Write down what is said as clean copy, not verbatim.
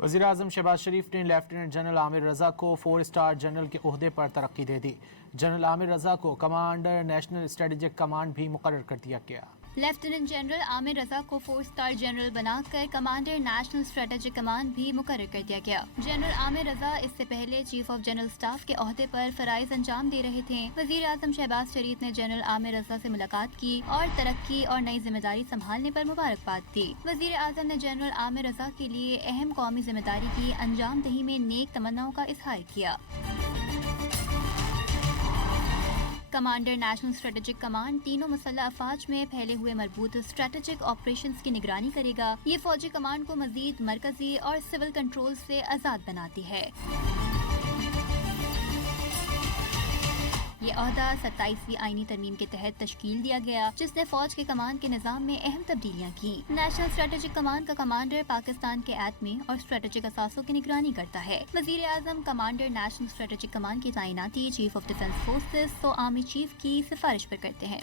وزیراعظم شہباز شریف نے lieutenant general عامر رضا کو 4 اسٹار جنرل کے عہدے پر ترقی دے دی۔ جنرل عامر رضا کو کمانڈر نیشنل اسٹریٹجک کمانڈ بھی مقرر کر دیا گیا۔ لیفٹیننٹ جنرل عامر رضا کو 4 اسٹار جنرل بنا کر کمانڈر نیشنل اسٹریٹجک کمانڈ بھی مقرر کر دیا گیا۔ جنرل عامر رضا اس سے پہلے چیف آف جنرل اسٹاف کے عہدے پر فرائض انجام دے رہے تھے۔ وزیر اعظم شہباز شریف نے جنرل عامر رضا سے ملاقات کی اور ترقی اور نئی ذمہ داری سنبھالنے پر مبارکباد دی۔ وزیر اعظم نے جنرل عامر رضا کے لیے اہم قومی ذمہ داری کی انجام دہی میں نیک تمناؤں کا اظہار کیا۔ کمانڈر نیشنل اسٹریٹجک کمانڈ تینوں مسلح افواج میں پھیلے ہوئے مربوط اسٹریٹجک آپریشنز کی نگرانی کرے گا۔ یہ فوجی کمانڈ کو مزید مرکزی اور سول کنٹرول سے آزاد بناتی ہے۔ یہ عہدہ 27ویں آئینی ترمیم کے تحت تشکیل دیا گیا، جس نے فوج کے کمان کے نظام میں اہم تبدیلیاں کی۔ نیشنل اسٹریٹجک کمانڈ کا کمانڈر پاکستان کے ایٹمی اور اسٹریٹجک اثاثوں کی نگرانی کرتا ہے۔ وزیر اعظم کمانڈر نیشنل اسٹریٹجک کمانڈ کی تعیناتی چیف آف ڈیفنس فورسز تو آرمی چیف کی سفارش پر کرتے ہیں۔